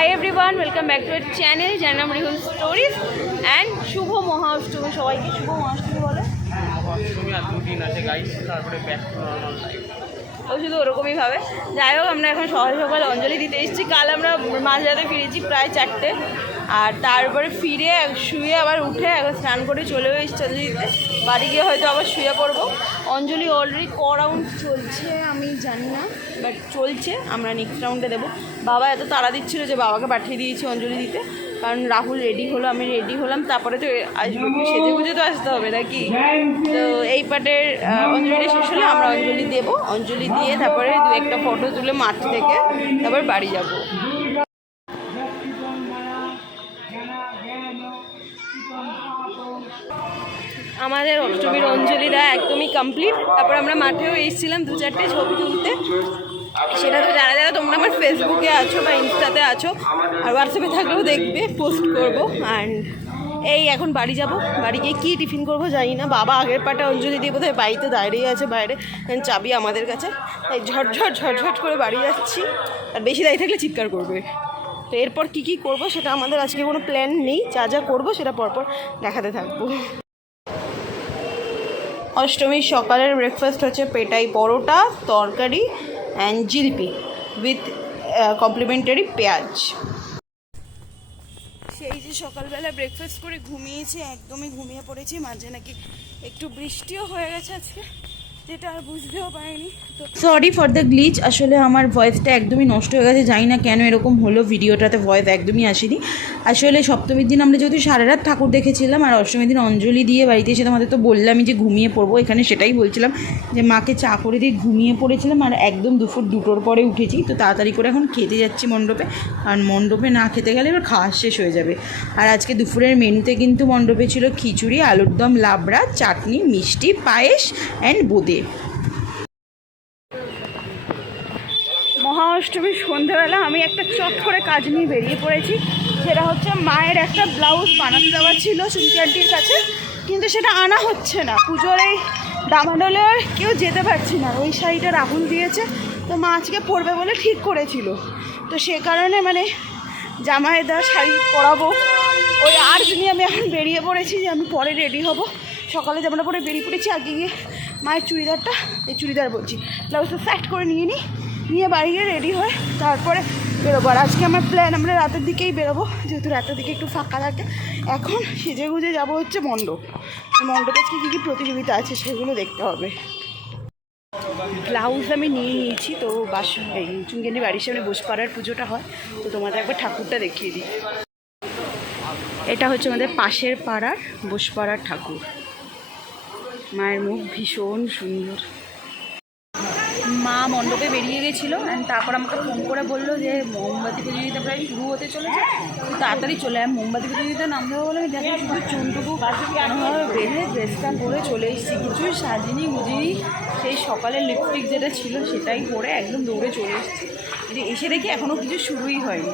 Hi everyone welcome back to এর channel যার নাম রিহুল স্টোরিজ অ্যান্ড শুভ মহাষ্টমী সবাইকে শুভ মহাষ্টমী বলে। ও শুধু ওরকমই ভাবে। যাই হোক আমরা এখন সকাল সকাল অঞ্জলি দিতে এসেছি। কাল আমরা মাঝরাতে ফিরেছি প্রায় চারটে। আর তারপরে ফিরে শুয়ে আবার উঠে এখন স্নান করে চলেও এসেছি অঞ্জলি দিতে। বাড়ি গিয়ে হয়তো আবার শুয়ে পড়ব। অঞ্জলি অলরেডি ক রাউন্ড চলছে, আমি জানি না বাট চলছে, আমরা নেক্সট রাউন্ডে দেবো। বাবা এত তাড়া দিচ্ছিল যে বাবাকে পাঠিয়ে দিয়েছি অঞ্জলি দিতে, কারণ রাহুল রেডি হলো, আমি রেডি হলাম, তারপরে তো আসব সেজে গুজে তো আসতে হবে নাকি? তো এই পার্টের অঞ্জলিটা শেষ হলে আমরা অঞ্জলি দেবো। অঞ্জলি দিয়ে তারপরে দু একটা ফটো তুলে মাঠ থেকে তারপর বাড়ি যাব। আমাদের অষ্টমীর অঞ্জলিটা একদমই কমপ্লিট তারপর আমরা মাঠেও এসেছিলাম দু চারটে ছবি তুলতে। সেটা তো যারা যারা তোমরা আমার ফেসবুকে আছো বা ইনস্টাতে আছো, আর হোয়াটসঅ্যাপে থাকলেও দেখবে পোস্ট করব। অ্যান্ড এই এখন বাড়ি যাব। বাড়ি গিয়ে কী টিফিন করব জানি না। বাবা আগের পাটা অঞ্জলি দিয়ে বোধহয় বাড়িতে দাঁড়িয়ে আছে বাইরে। চাবি আমাদের কাছে। তাই ঝটঝট ঝটঝট করে বাড়ি যাচ্ছি। আর বেশি দাঁড়িয়ে থাকলে চিৎকার করবে। তো এরপর কী কী করব সেটা আমাদের আজকে কোনো প্ল্যান নেই। যা যা করব সেটা পরপর দেখাতে থাকব। অষ্টমীর সকালের ব্রেকফাস্ট হচ্ছে পেটাই পরোটা, তরকারি অ্যান্ড জিলিপি উইথ কমপ্লিমেন্টারি পেঁয়াজ। সেই যে সকালবেলা ব্রেকফাস্ট করে ঘুমিয়েছি, একদমই ঘুমিয়ে পড়েছি, মাঝে নাকি একটু বৃষ্টিও হয়ে গেছে আজকে। যেটা আর বুঝতেও পারিনি। সরি ফর দ্য গ্লিচ আসলে আমার ভয়েসটা একদমই নষ্ট হয়ে গেছে, জানি না কেন এরকম হলো ভিডিওটাতে ভয়েস একদমই আসেনি। আসলে সপ্তমীর দিন আমরা যেহেতু সারা রাত ঠাকুর দেখেছিলাম, আর অষ্টমীর দিন অঞ্জলি দিয়ে বাড়িতে এসে তোমাদের তো বললামই যে ঘুমিয়ে পড়ব, এখানে সেটাই বলছিলাম যে মাকে চা করে দিয়ে ঘুমিয়ে পড়েছিলাম, আর একদম দুপুর দুটোর পরে উঠেছি, তো তাড়াতাড়ি করে এখন খেতে যাচ্ছি মণ্ডপে, কারণ মণ্ডপে না খেতে গেলে এবার খাওয়া শেষ হয়ে যাবে। আর আজকে দুপুরের মেনুতে কিন্তু মণ্ডপে ছিল খিচুড়ি আলুর দম লাবড়া, চাটনি, মিষ্টি, পায়েস অ্যান্ড বোঁদে। মহা অষ্টমীর সন্ধ্যাবেলা আমি একটা চট করে কাজ নিয়ে বেরিয়ে পড়েছি। সেটা হচ্ছে মায়ের একটা ব্লাউজ বানাতে দেওয়া ছিল সুন্দর আন্টির কাছে, কিন্তু সেটা আনা হচ্ছে না। পুজোর এই দামাডলে আর কেউ যেতে পারছি না। ওই শাড়িটা রাহুল দিয়েছে, তো মা আজকে পরবে বলে ঠিক করেছিল। তো সে কারণে মানে জামাই দেওয়া শাড়ি পরাবো। ওই আর্ট নিয়ে আমি এখন বেরিয়ে পড়েছি যে আমি পরে রেডি হব। সকালে জামাটা পরে বেরিয়ে পড়েছি, আগে গিয়ে মায়ের চুড়িদারটা, এই চুড়িদার বলছি। ব্লাউজটা সেট করে নিয়ে নিই নিয়ে বাড়ি গিয়ে রেডি হয়ে তারপরে বেরোবো। আর আজকে আমার প্ল্যান আমরা রাতের দিকেই বেরোবো, যেহেতু রাতের দিকে একটু ফাঁকা থাকে। এখন সেজে গুজে যাব হচ্ছে মণ্ডপ। মণ্ডপে আজকে কী কী প্রতিযোগিতা আছে সেগুলো দেখতে হবে। ব্লাউজ আমি নিয়ে নিয়েছি, তো বাস এই চুঙ্গেনি বাড়ির সামনে বসপাড়ার পুজোটা হয়, তো তোমাদের একবার ঠাকুরটা দেখিয়ে দিই। এটা হচ্ছে আমাদের পাশের পাড়ার বসপাড়ার ঠাকুর। মায়ের মুখ ভীষণ সুন্দর। মা মণ্ডপে বেরিয়ে গেছিল অ্যান্ড তারপর আমাকে ফোন করে বলল যে মোমবাতি প্রতিযোগিতা প্রায় শুরু হতে চলেছে। তুই তাড়াতাড়ি চলে আয়, মোমবাতি প্রতিযোগিতা নাম দেওয়া বলে আমি দেখো শুধু চুনটুকু কোনোভাবে বেঁধে ড্রেসটা পরে চলে এসেছি। কিছুই সাজিনি, গুজিনি। সেই সকালের লিপস্টিক যেটা ছিল সেটাই পরে একদম দৌড়ে চলে এসেছি। এসে দেখি এখনও কিছু শুরুই হয়নি।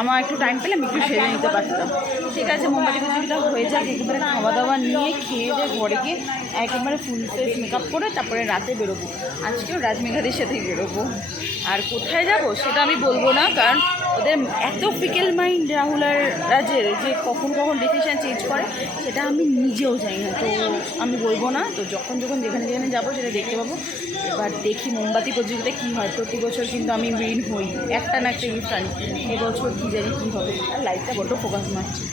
আমার একটু টাইম পেলে আমি একটু সেরে নিতে পারতাম। ঠিক আছে, মোমবাতি প্রতিযোগিতা হয়ে যাক, একেবারে খাওয়া দাওয়া নিয়ে খেয়ে দিয়ে ঘরে গিয়ে একেবারে ফুল ফেস মেকআপ করে তারপরে রাতে বেরোবো। আজকেও রাজমেঘাদের সাথেই বেরোবো। আর কোথায় যাব সেটা আমি বলব না, কারণ ওদের এত ফিকেল মাইন্ড রাহুল আর রাজের যে কখন কখন ডিসিশন চেঞ্জ করে, সেটা আমি নিজেও জানি না। তো আমি বলব না, তো যখন যখন যেখানে যেখানে যাব সেটা দেখতে পাবো। এবার দেখি মোমবাতি প্রতিযোগিতা কী হয়। প্রতি বছর কিন্তু আমি উইন হই। একটা না একটা গিফট আনি। এবছর কী জানি কী হবে আর লাইটটা বড্ড ফোকাস মারছে।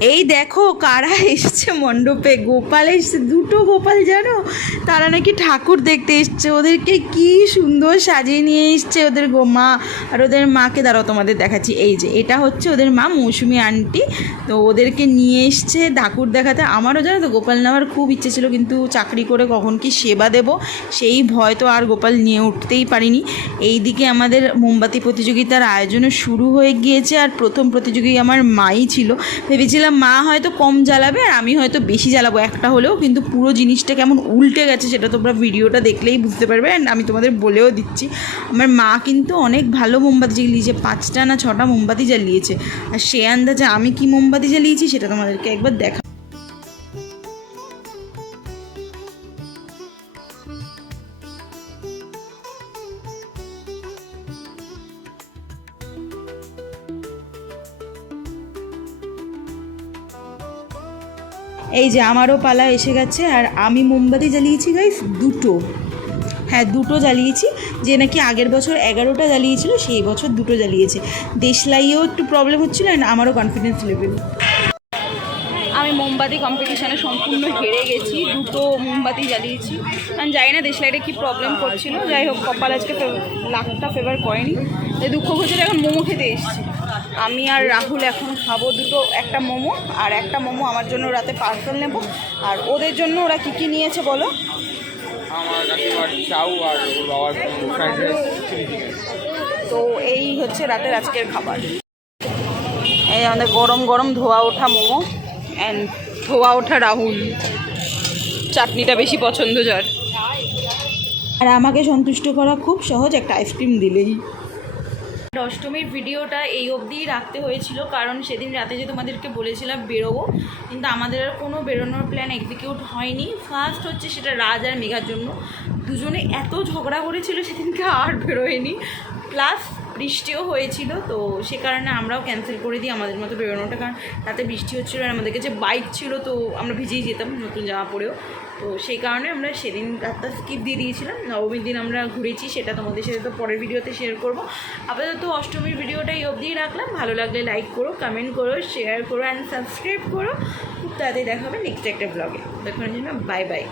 এই দেখো কারা এসছে মণ্ডপে? গোপাল এসছে। দুটো গোপাল জানো? তারা নাকি ঠাকুর দেখতে এসছে। ওদেরকে কি সুন্দর সাজিয়ে নিয়ে এসছে ওদের গো মা। আর ওদের মাকে দাঁড়াও, তোমাদের দেখাচ্ছি। এই যে, এটা হচ্ছে ওদের মা মৌসুমি আন্টি। তো ওদেরকে নিয়ে এসছে ঠাকুর দেখাতে। আমারও জানো তো গোপাল নেওয়ার খুব ইচ্ছে ছিল, কিন্তু চাকরি করে কখন কি সেবা দেব? সেই ভয় তো আর গোপাল নিয়ে উঠতেই পারিনি। এই দিকে আমাদের মোমবাতি প্রতিযোগিতার আয়োজনও শুরু হয়ে গিয়েছে। আর প্রথম প্রতিযোগী আমার মাই ছিল। ভেবেছিলাম মা হয়তো কম জ্বালাবে আর আমি হয়তো বেশি জ্বালাবো। একটা হলেও কিন্তু পুরো জিনিসটা কেমন উল্টে গেছে সেটা তোমরা ভিডিওটা দেখলেই বুঝতে পারবে অ্যান্ড আমি তোমাদের বলেও দিচ্ছি। আমার মা কিন্তু অনেক ভালো মোমবাতি জ্বালিয়েছে, পাঁচটা না ছটা মোমবাতি জ্বালিয়েছে। আর সে আন্দাজে আমি কি মোমবাতি জ্বালিয়েছি সেটা তোমাদেরকে একবার দেখা এই যে আমারও পালা এসে গেছে আর আমি মোমবাতি জ্বালিয়েছি গাইস দুটো। হ্যাঁ দুটো জ্বালিয়েছি, যে নাকি আগের বছর এগারোটা জ্বালিয়েছিল, সেই বছর দুটো জ্বালিয়েছে। দেশলাইয়েও একটু প্রবলেম হচ্ছিল অ্যান্ড আমারও কনফিডেন্স লেভেল আমি মোমবাতি কম্পিটিশানে সম্পূর্ণ হেরে গেছি, দুটো মোমবাতি জ্বালিয়েছি। কারণ জানি না দেশলাইটা কী প্রবলেম করছিল, যাই হোক, কপাল আজকে লাখটা ফেভার করেনি। দুঃখ হচ্ছে এখন মোমো খেতে এসেছি। আমি আর রাহুল এখন খাব দুটো একটা মোমো আর একটা মোমো আমার জন্য রাতে পার্সেল নেব। আর ওদের জন্য ওরা কী কী নিয়েছে বলো? আমার কাকিমার চাউ আর ওর বাবার ফ্রাইড রাইস তো এই হচ্ছে রাতের আজকের খাবার। এই আমাদের গরম গরম ধোয়া ওঠা মোমো অ্যান্ড ধোয়া ওঠা রাহুল। চাটনিটা বেশি পছন্দ যার। আর আমাকে সন্তুষ্ট করা খুব সহজ একটা আইসক্রিম দিলেই। অষ্টমীর ভিডিওটা এই অবধিই রাখতে হয়েছিল, কারণ সেদিন রাতে যে তোমাদেরকে বলেছিলাম বেরোবো, কিন্তু আমাদের আর কোনো বেরোনোর প্ল্যান এক্সিকিউট হয়নি। ফার্স্ট হচ্ছে সেটা রাজ আর মেঘার জন্য। দুজনে এত ঝগড়া করেছিল সেদিনকে আর বেরোয়নি। প্লাস বৃষ্টিও হয়েছিল, তো সে কারণে আমরাও ক্যান্সেল করে দিই আমাদের মতো বেরোনোটা, কারণ রাতে বৃষ্টি হচ্ছিল আর আমাদের কাছে বাইক ছিল, তো আমরা ভিজেই যেতাম নতুন জামা পরেও। তো সেই কারণে আমরা সেদিন রাতটা স্কিপ দিয়ে দিয়েছিলাম। নবমীর দিন আমরা ঘুরেছি, সেটা তোমাদের সাথে তো পরের ভিডিওতে শেয়ার করব। আপাতত অষ্টমীর ভিডিওটাই অবধিই রাখলাম। ভালো লাগলে লাইক করো কমেন্ট করো শেয়ার করো অ্যান্ড সাবস্ক্রাইব করো। খুব তাড়াতাড়ি দেখা হবে নেক্সট একটা ব্লগে তখন জন্য বাই বাই